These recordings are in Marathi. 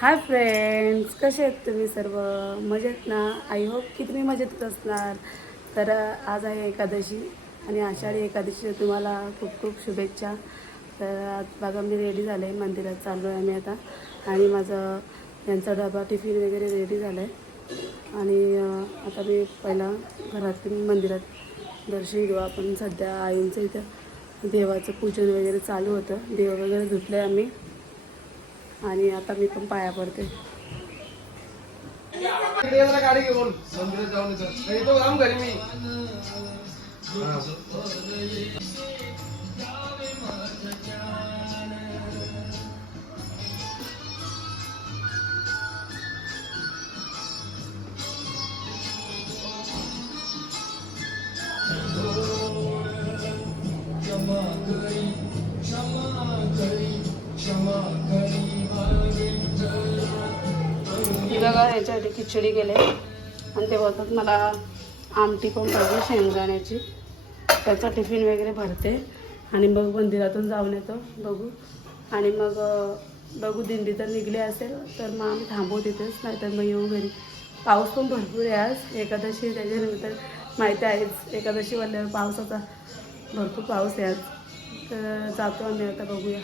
हाय फ्रेंड्स, कसे आहेत तुम्ही सर्व? मजेत ना? आय होप की तुम्ही मजेतच असणार. तर आज आहे एकादशी आणि आषाढी एकादशीच्या तुम्हाला खूप खूप शुभेच्छा. तर आज बघा मी रेडी झाले आहे, मंदिरात चाललो आहे आम्ही आता. आणि माझं यांचा डबा टिफिन वगैरे रेडी झाला आहे. आणि आता मी पहिला घरातून मंदिरात दर्शन घेऊ आपण. सध्या आईंचं इथं देवाचं पूजन वगैरे चालू होतं. देव वगैरे धुतलं आम्ही आणि आता मी पण पाया पडते. गाडी घेऊन मंदिरात जाऊन येतो काम घरी मी. ही बघा याच्यासाठी खिचडी केले आणि ते बोलतात मला आमटी पण पाहिजे शेंगदाण्याची. त्याचा टिफिन वगैरे भरते आणि मग मंदिरातून जाऊन येतो बघू. आणि मग बघू दिंडी तर निघली असेल तर मग आम्ही थांबू तिथेच, नाहीतर मग येऊ घरी. पाऊस पण भरपूर आहे आज एकादशी, त्याच्यानंतर माहिती आहेच एकादशी वाल्यावर पावसाचा भरपूर पाऊस आहे आज. तर जातो आम्ही आता, बघूया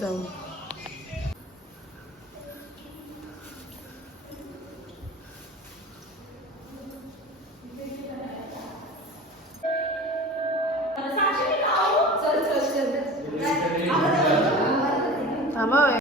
जाऊन. थांबा.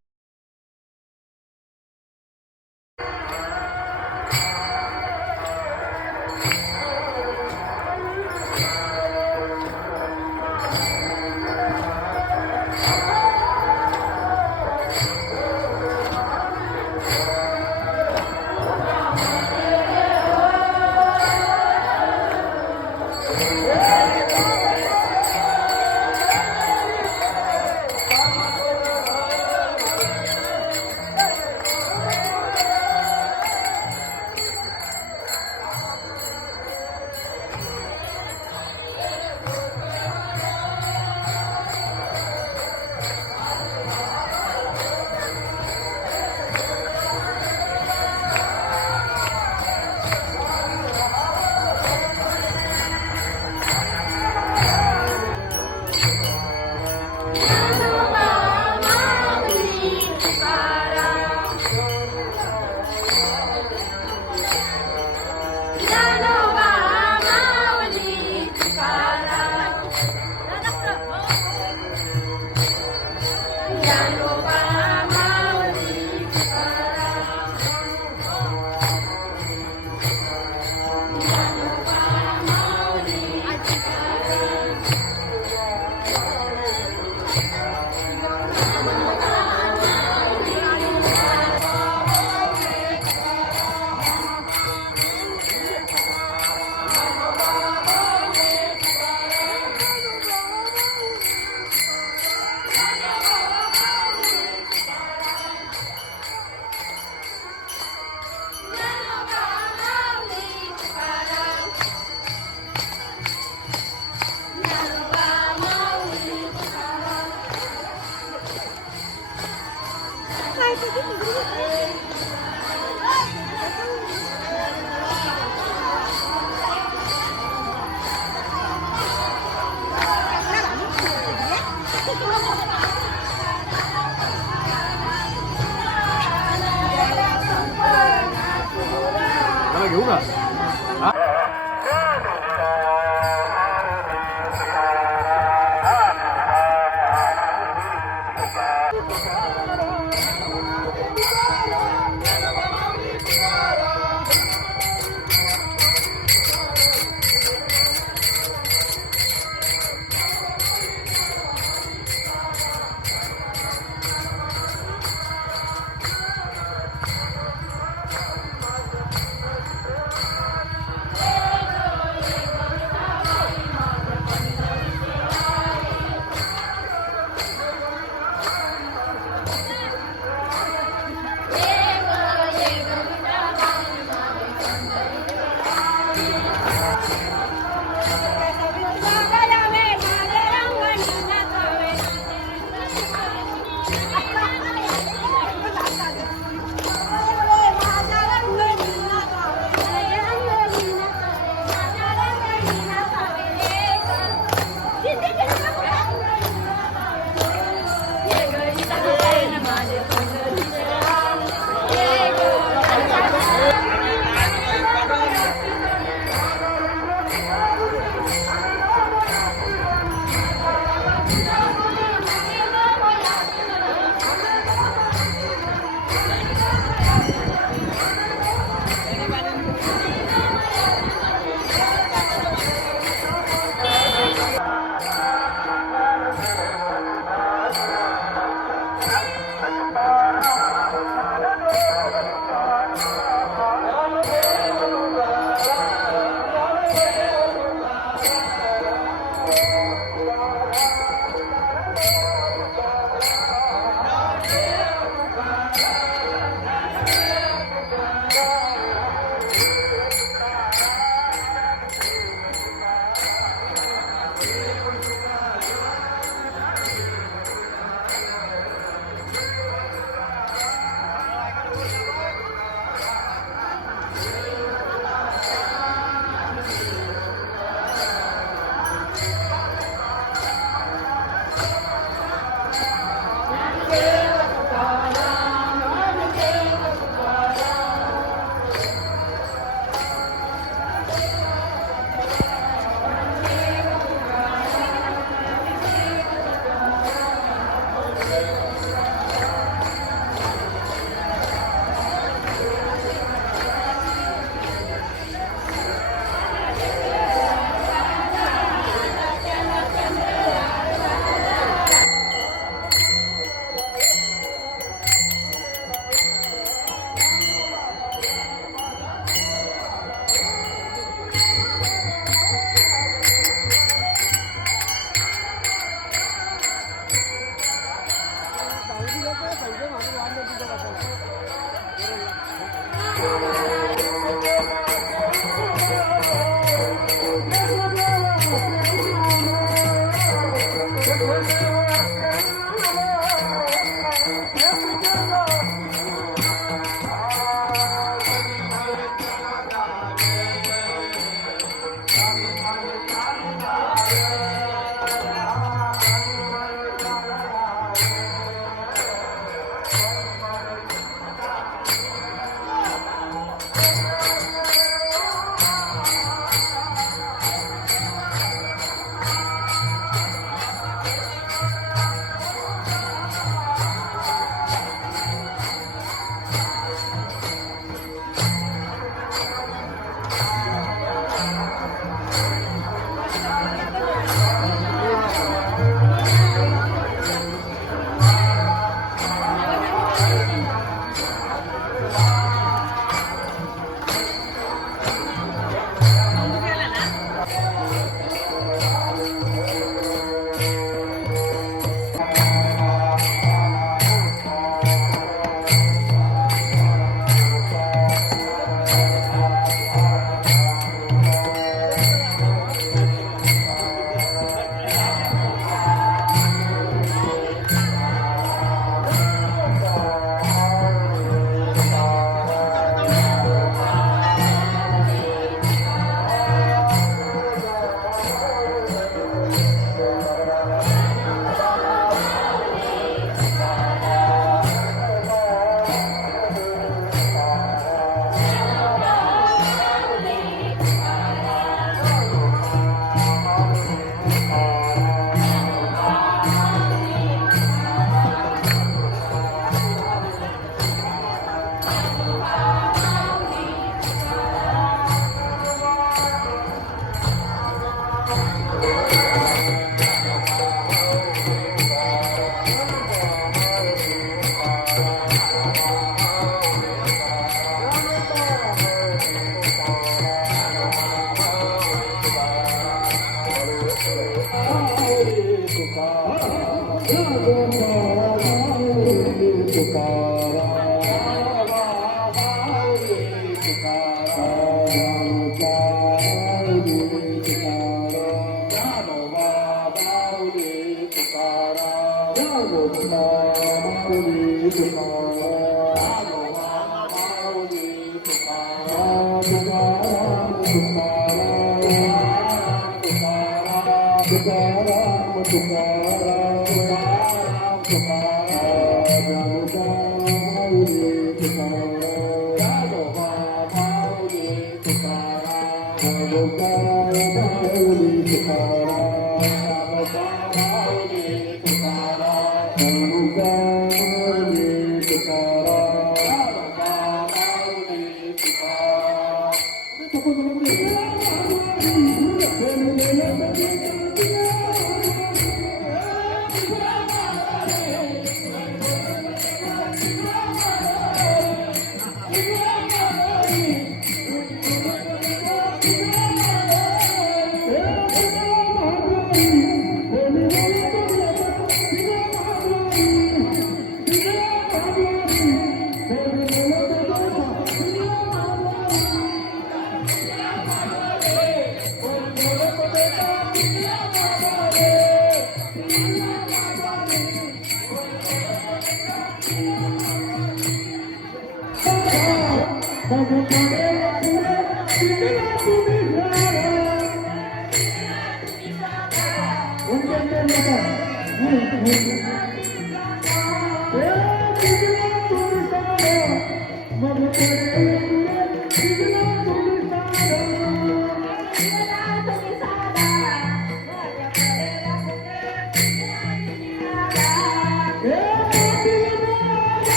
Oh,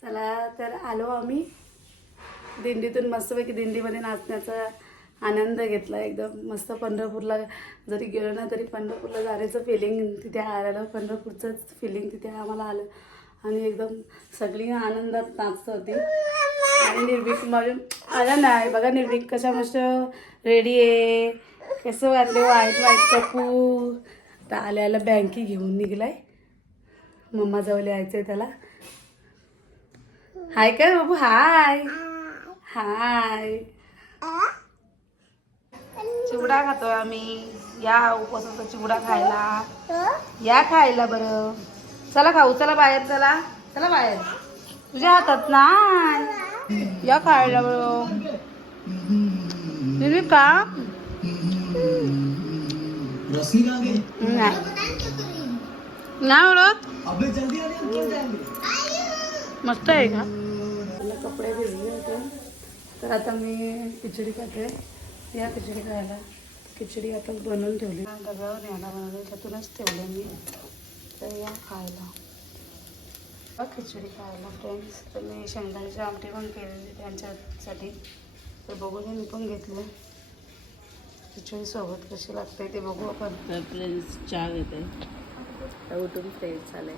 चला तर आलो आम्ही दिंडीतून. मस्तपैकी दिंडीमध्ये नाचण्याचा आनंद घेतला एकदम मस्त. पंढरपूरला जरी गेलो ना तरी पंढरपूरला जाण्याचं फिलिंग तिथे आलेलं, पंढरपूरचंच फिलिंग तिथे आम्हाला आलं आणि एकदम सगळी आनंदात नाचत होती. आणि निर्भीक म्हणून आलं नाही बघा, निर्भीक कशा मस्त रेडी आहे, कसं वाटले वाईट वाईट कपू. तर आल्याला बँकी घेऊन निघलाय, मम्मा जवळ यायचंय त्याला. हाय काय बाबू, हाय हाय. चिवडा खातोय आम्ही, या उपवासाचा चिवडा खायला, या खायला. बरं चला खाऊ, चला बाहेर, चला चला बाहेर. तुझ्या हातात नाही, या खायला. बरं का नाही आवडत, मस्त आहे का. कपडे भिजले होते तर आता मी खिचडी खाते. या खिचडी खायला, खिचडी आता बनवून ठेवली, डब्यावर न्यायला बनवली, त्यातूनच ठेवले मी. तर या खायला, खिचडी खायला फ्रेंड्स. तर मी शेंगदाण्याची आमटी पण केलेली त्यांच्यासाठी, तर बघू दे, मी पण घेतलं. खिचडी सोबत कशी लागते ते बघू आपण. तर फ्रेंड्स चहा घेते, तर उठून फ्रेश झाले.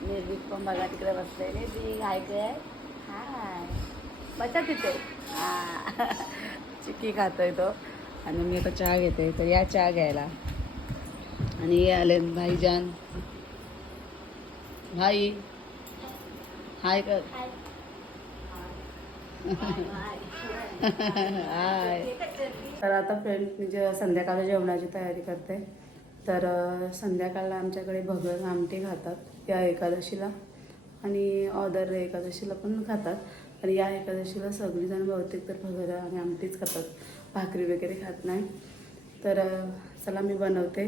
निर्भीक पण बघा तिकडे बसलेले. ती हाय काय, हाय बचा तिथे, हा चिक्की खातोय तो. आणि मी आता चहा घेते, तर या चहा घ्यायला. आणि हे आले भाईजान. भाई हाय कर, हाय. तर आता फ्रेंड म्हणजे संध्याकाळी जेवणाची तयारी करते. तर संध्याकाळला आमच्याकडे भगर आमटी खातात या एकादशीला, आणि ऑदर एकादशीला पण खातात. आणि या एकादशीला सगळीजण बहुतेक तर भगर आणि आमटीच खातात, भाकरी वगैरे खात नाही. तर चला मी बनवते.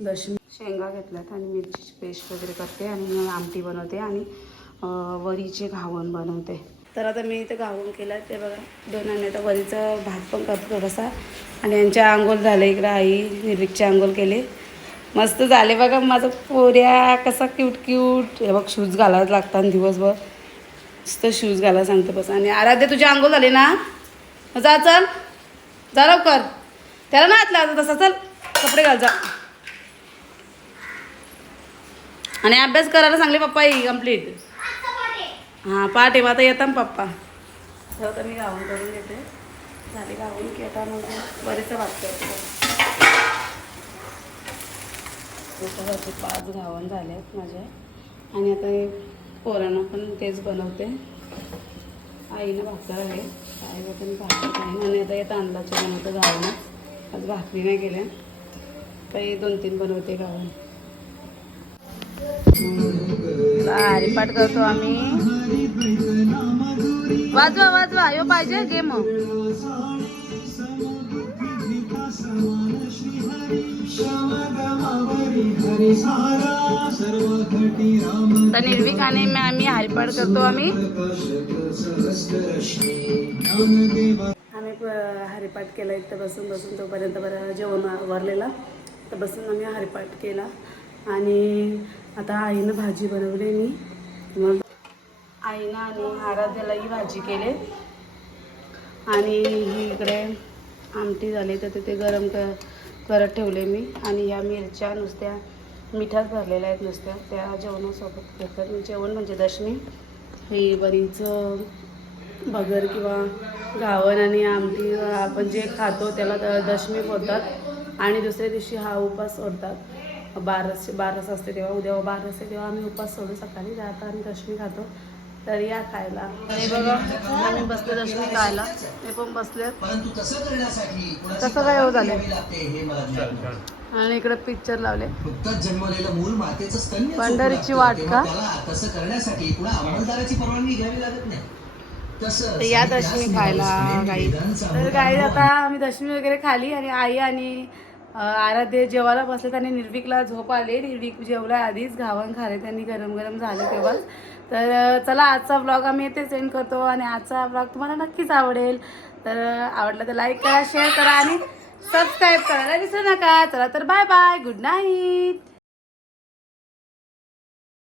दर्शन शेंगा घेतल्यात आणि मिरचीची पेस्ट वगैरे करते आणि मी आमटी बनवते आणि वरीचे घावण बनवते. तर आता मी इथे घावण केलं ते बघा, 2 आणि आता वरीचा भात पण करतो थोडासा. आणि यांच्या आंघोळ झाले, इकडे आई निर्भीकची आंघोळ केली, मस्त झाले बघा. माझं पोऱ्या कसा क्यूट क्यूट. हे बघ शूज घालायला लागतात दिवसभर, मस्त शूज घालायला सांगते बस. आणि आराध्य तुझी आंघोळ झाली ना, जा चल जा लवकर, त्याला ना हात लागतो तसा. चल कपडे घाल जा. आणि अभ्यास करायला सांगले पप्पा ही कम्प्लीट. हां पाठ आहे, मग आता येतात पप्पा. तर आता मी गाऊन करून घेते. झाली गाऊन की आता मग बरेचसं भात करते. 5 घावण झाले आहेत माझे. आणि आता हे पोरांना पण तेच बनवते. आईनं भाकर आहे, आई वगैरे भाकर आहे. आणि आता हे तांदळाचे बनवते घावणच, आज भाकरी नाही केल्या, काही 2-3 बनवते घावण. हरिपाठ करतो आम्ही. वाजवा वाजवा, यो पाहिजे गेम. तर निर्भीक आणि आम्ही हरिपाठ करतो. आम्ही हरिपाठ केला इथं बसून बसून, तोपर्यंत बरं जेवण आवरलेला, तर बसून आम्ही हरिपाठ केला. आणि आता आईनं भाजी बनवली. मी मग आईनं आणि आराध्यालाही भाजी केली. आणि ही इकडे आमटी झाली, तर ते गरम करत ठेवले मी. आणि ह्या मिरच्या नुसत्या मिठात भरलेल्या आहेत नुसत्या, त्या जेवणासोबत घेतात. जेवण म्हणजे दशमी, हे बरीचं भगर किंवा घावण आणि आमटी आपण जे खातो त्याला दशमी बोलतात. आणि दुसऱ्या दिवशी हा उपास सोडतात. बारस असते तेव्हा, उद्या बारस आहे तेव्हा आम्ही उपास सोडू सकाळी. आता आम्ही दशमी खातो. तर या खायला. आणि बघा आम्ही बसले दशमी खायला, ते पण बसले. कसं काय हो झाले. आणि इकडे पिक्चर लावले जन्मलेलं मूल मातेचं स्तन्य पंढरीची वाट का. तसं करण्यासाठी पुन्हा अंमलदाराची परवानगी घ्यावी लागत नाही. तर या दशमी खायला गाई. तर गाई आता आम्ही दशमी वगैरे खाली आणि आई आणि आराध्य जेवायला बसले. आणि निर्विकला झोप आले. निर्विक जेवला आधीच, घावन खाले त्यांनी, गरम गरम झाले तेव्हाच. तर चला आजचा ब्लॉग आम्ही इथे सेंड करतो. आणि आजचा ब्लॉग तुम्हाला नक्कीच आवडेल. तर आवडला तर लाईक करा, शेअर करा आणि सबस्क्राईब करायला विसरू नका. चला तर बाय बाय, गुड नाईट.